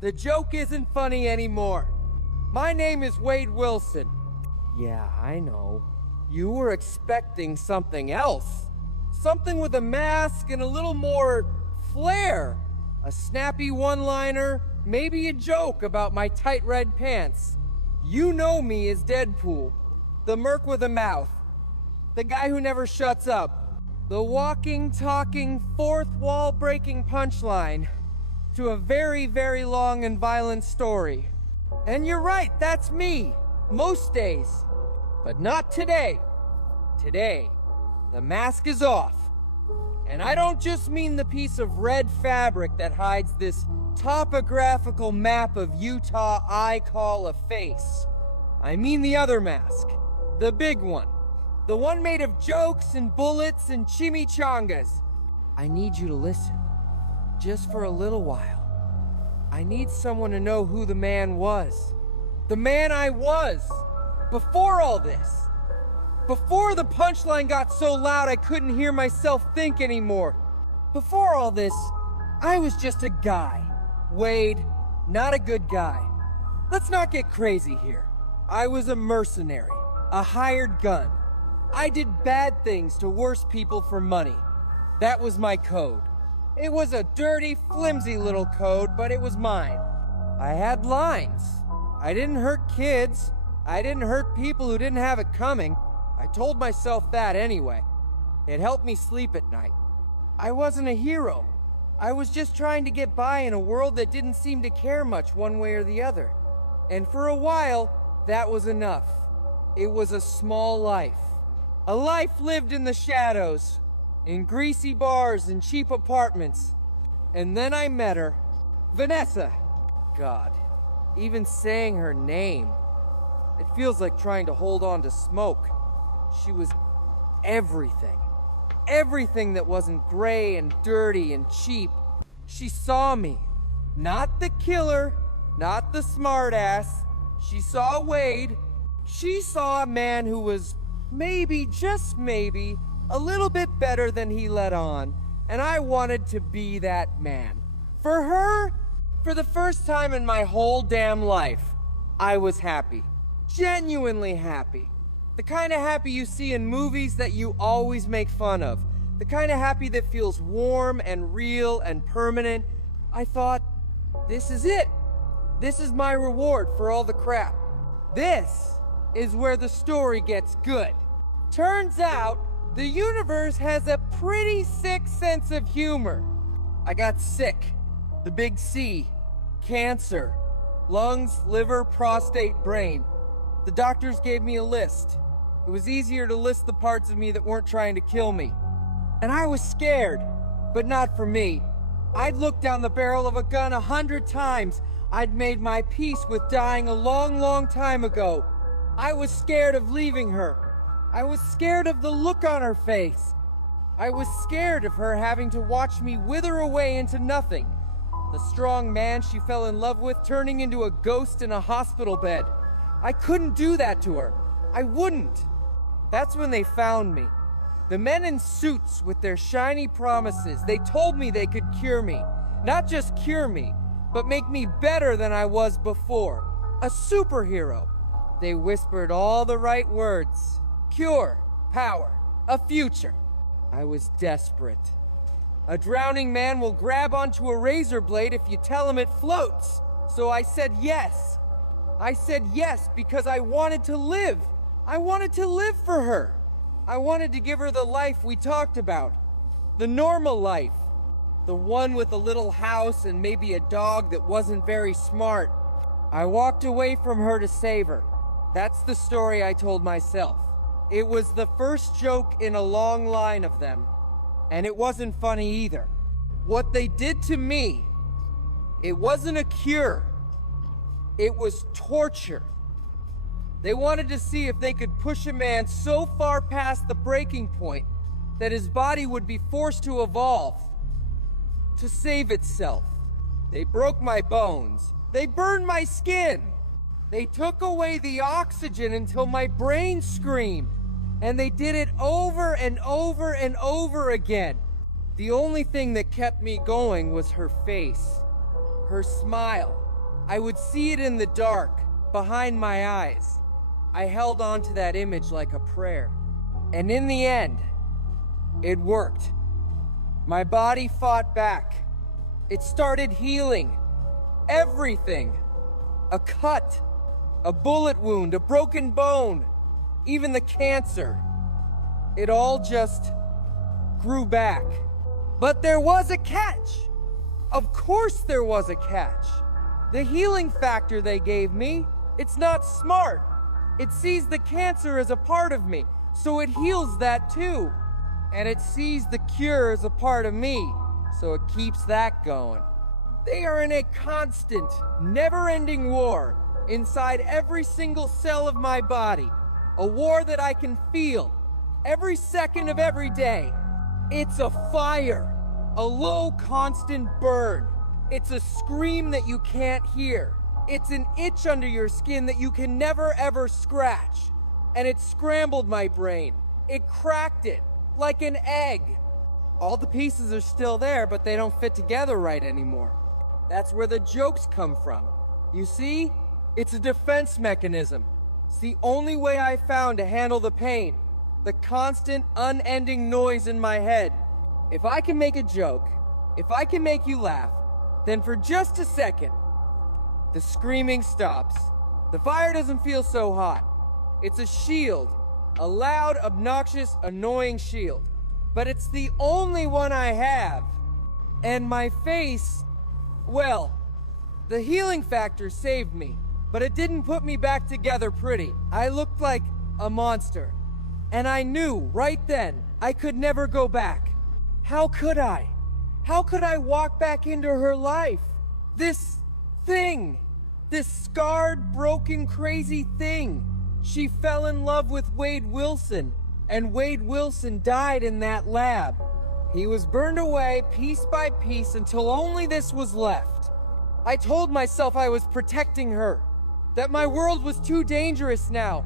The joke isn't funny anymore. My name is Wade Wilson. Yeah, I know. You were expecting something else. Something with a mask and a little more flair. A snappy one-liner, maybe a joke about my tight red pants. You know me as Deadpool, the Merc with a mouth, the guy who never shuts up, the walking, talking, fourth wall breaking punchline to a very, very long and violent story. And you're right, that's me, most days. But not today. Today, the mask is off. And I don't just mean the piece of red fabric that hides this topographical map of Utah I call a face. I mean the other mask, the big one. The one made of jokes and bullets and chimichangas. I need you to listen, just for a little while. I need someone to know who the man was. The man I was, before all this. Before the punchline got so loud I couldn't hear myself think anymore. Before all this, I was just a guy. Wade, not a good guy. Let's not get crazy here. I was a mercenary, a hired gun. I did bad things to worse people for money. That was my code. It was a dirty, flimsy little code, but it was mine. I had lines. I didn't hurt kids. I didn't hurt people who didn't have it coming. I told myself that anyway. It helped me sleep at night. I wasn't a hero. I was just trying to get by in a world that didn't seem to care much one way or the other. And for a while, that was enough. It was a small life. A life lived in the shadows, in greasy bars and cheap apartments. And then I met her. Vanessa. God, even saying her name, it feels like trying to hold on to smoke. She was everything. Everything that wasn't gray and dirty and cheap. She saw me. Not the killer, not the smartass. She saw Wade. She saw a man who was maybe, just maybe, a little bit better than he let on. And I wanted to be that man. For her, for the first time in my whole damn life, I was happy. Genuinely happy. The kind of happy you see in movies that you always make fun of. The kind of happy that feels warm and real and permanent. I thought, this is it. This is my reward for all the crap. This is where the story gets good. Turns out, the universe has a pretty sick sense of humor. I got sick. The big C. Cancer. Lungs, liver, prostate, brain. The doctors gave me a list. It was easier to list the parts of me that weren't trying to kill me. And I was scared, but not for me. I'd looked down the barrel of a gun 100 times. I'd made my peace with dying a long, long time ago. I was scared of leaving her. I was scared of the look on her face. I was scared of her having to watch me wither away into nothing. The strong man she fell in love with turning into a ghost in a hospital bed. I couldn't do that to her. I wouldn't. That's when they found me. The men in suits with their shiny promises. They told me they could cure me. Not just cure me, but make me better than I was before. A superhero. They whispered all the right words. Cure, power, a future. I was desperate. A drowning man will grab onto a razor blade if you tell him it floats. So I said yes. I said yes because I wanted to live. I wanted to live for her. I wanted to give her the life we talked about. The normal life. The one with a little house and maybe a dog that wasn't very smart. I walked away from her to save her. That's the story I told myself. It was the first joke in a long line of them. And it wasn't funny either. What they did to me, it wasn't a cure. It was torture. They wanted to see if they could push a man so far past the breaking point that his body would be forced to evolve, to save itself. They broke my bones. They burned my skin. They took away the oxygen until my brain screamed. And they did it over and over and over again. The only thing that kept me going was her face, her smile. I would see it in the dark, behind my eyes. I held on to that image like a prayer. And in the end, it worked. My body fought back. It started healing. Everything. A cut, a bullet wound, a broken bone, even the cancer. It all just grew back. But there was a catch. Of course there was a catch. The healing factor they gave me, it's not smart. It sees the cancer as a part of me, so it heals that too. And it sees the cure as a part of me, so it keeps that going. They are in a constant, never-ending war inside every single cell of my body. A war that I can feel every second of every day. It's a fire, a low, constant burn. It's a scream that you can't hear. It's an itch under your skin that you can never ever scratch. And it scrambled my brain. It cracked it like an egg. All the pieces are still there, but they don't fit together right anymore. That's where the jokes come from. You see? It's a defense mechanism. It's the only way I found to handle the pain. The constant, unending noise in my head. If I can make a joke, if I can make you laugh, then for just a second, the screaming stops. The fire doesn't feel so hot. It's a shield. A loud, obnoxious, annoying shield. But it's the only one I have. And my face, well, the healing factor saved me, but it didn't put me back together pretty. I looked like a monster. And I knew right then I could never go back. How could I? How could I walk back into her life? This thing, this scarred, broken, crazy thing. She fell in love with Wade Wilson, and Wade Wilson died in that lab. He was burned away piece by piece until only this was left. I told myself I was protecting her, that my world was too dangerous now,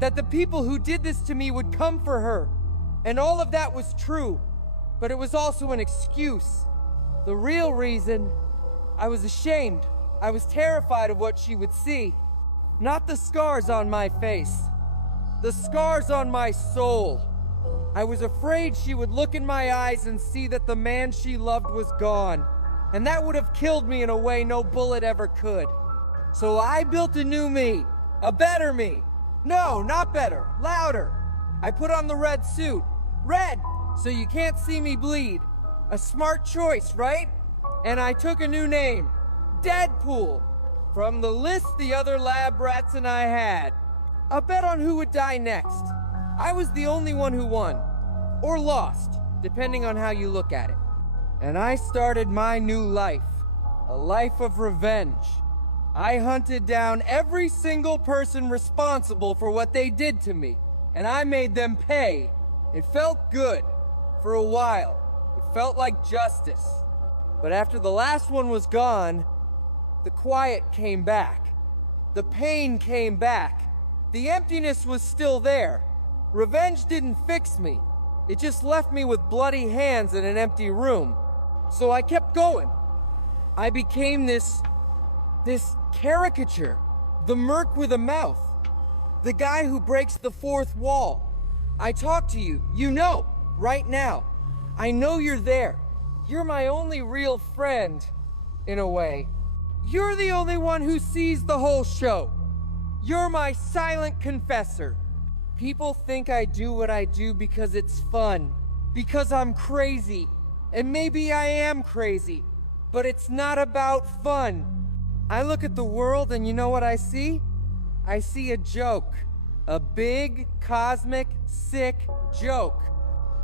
that the people who did this to me would come for her. And all of that was true, but it was also an excuse. The real reason, I was ashamed. I was terrified of what she would see. Not the scars on my face, the scars on my soul. I was afraid she would look in my eyes and see that the man she loved was gone, and that would have killed me in a way no bullet ever could. So I built a new me, a better me. No, not better, louder. I put on the red suit. Red, so you can't see me bleed. A smart choice, right? And I took a new name, Deadpool, from the list the other lab rats and I had. A bet on who would die next. I was the only one who won, or lost, depending on how you look at it. And I started my new life, a life of revenge. I hunted down every single person responsible for what they did to me, and I made them pay. It felt good, for a while. It felt like justice. But after the last one was gone, the quiet came back. The pain came back. The emptiness was still there. Revenge didn't fix me. It just left me with bloody hands in an empty room. So I kept going. I became this caricature. The Merc with a mouth. The guy who breaks the fourth wall. I talk to you, you know, right now. I know you're there. You're my only real friend, in a way. You're the only one who sees the whole show. You're my silent confessor. People think I do what I do because it's fun, because I'm crazy, and maybe I am crazy, but it's not about fun. I look at the world and you know what I see? I see a joke. A big, cosmic, sick joke.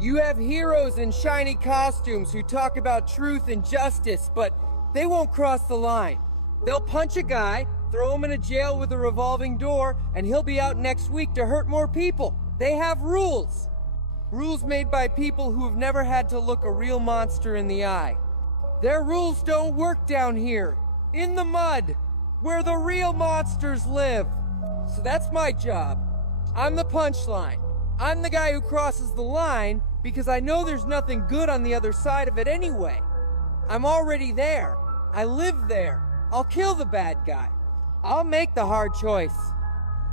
You have heroes in shiny costumes who talk about truth and justice, but they won't cross the line. They'll punch a guy, throw him in a jail with a revolving door, and he'll be out next week to hurt more people. They have rules. Rules made by people who have never had to look a real monster in the eye. Their rules don't work down here, in the mud, where the real monsters live. So that's my job. I'm the punchline. I'm the guy who crosses the line because I know there's nothing good on the other side of it anyway. I'm already there. I live there. I'll kill the bad guy. I'll make the hard choice.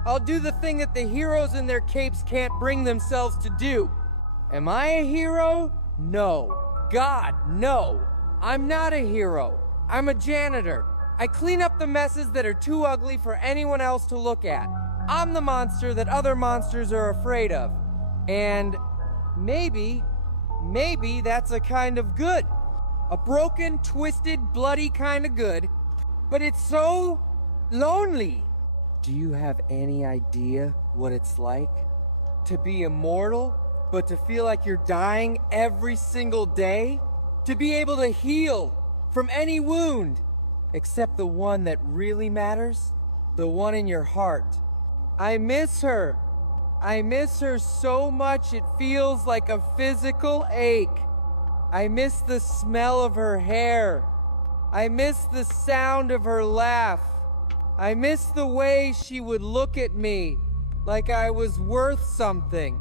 I'll do the thing that the heroes in their capes can't bring themselves to do. Am I a hero? No. God, no. I'm not a hero. I'm a janitor. I clean up the messes that are too ugly for anyone else to look at. I'm the monster that other monsters are afraid of. And maybe that's a kind of good. A broken, twisted, bloody kind of good. But it's so lonely. Do you have any idea what it's like? To be immortal, but to feel like you're dying every single day? To be able to heal from any wound, except the one that really matters, the one in your heart. I miss her. I miss her so much it feels like a physical ache. I miss the smell of her hair. I miss the sound of her laugh. I miss the way she would look at me like I was worth something.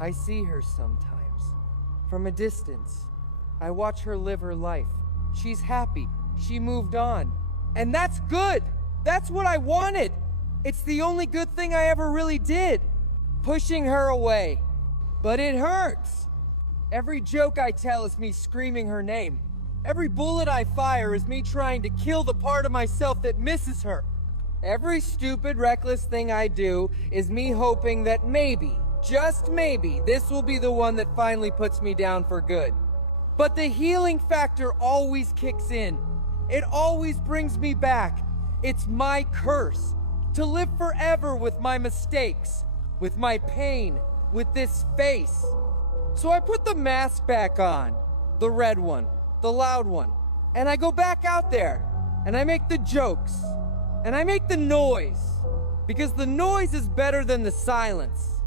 I see her sometimes, from a distance. I watch her live her life. She's happy. She moved on. And that's good. That's what I wanted. It's the only good thing I ever really did. Pushing her away. But it hurts. Every joke I tell is me screaming her name. Every bullet I fire is me trying to kill the part of myself that misses her. Every stupid, reckless thing I do is me hoping that maybe, just maybe, this will be the one that finally puts me down for good. But the healing factor always kicks in. It always brings me back. It's my curse. To live forever with my mistakes, with my pain, with this face. So I put the mask back on, the red one, the loud one, and I go back out there, and I make the jokes, and I make the noise, because the noise is better than the silence.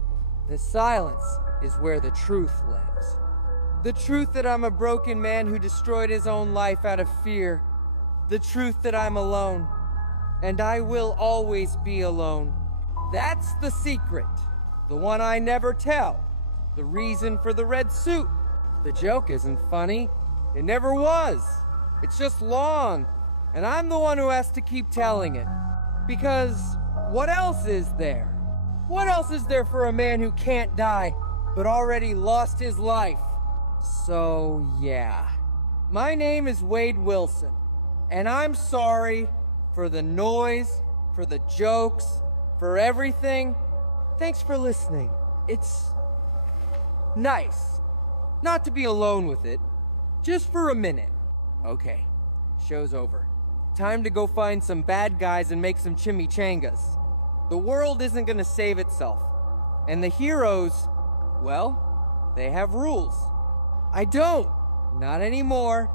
The silence is where the truth lives. The truth that I'm a broken man who destroyed his own life out of fear. The truth that I'm alone, and I will always be alone. That's the secret, the one I never tell. The reason for the red suit. The joke isn't funny. It never was. It's just long, and I'm the one who has to keep telling it. Because what else is there? What else is there for a man who can't die, but already lost his life? So, yeah. My name is Wade Wilson, and I'm sorry for the noise, for the jokes, for everything. Thanks for listening. It's nice not to be alone with it, just for a minute. Okay, show's over. Time to go find some bad guys and make some chimichangas. The world isn't gonna save itself. And the heroes, well, they have rules. I don't. Not anymore.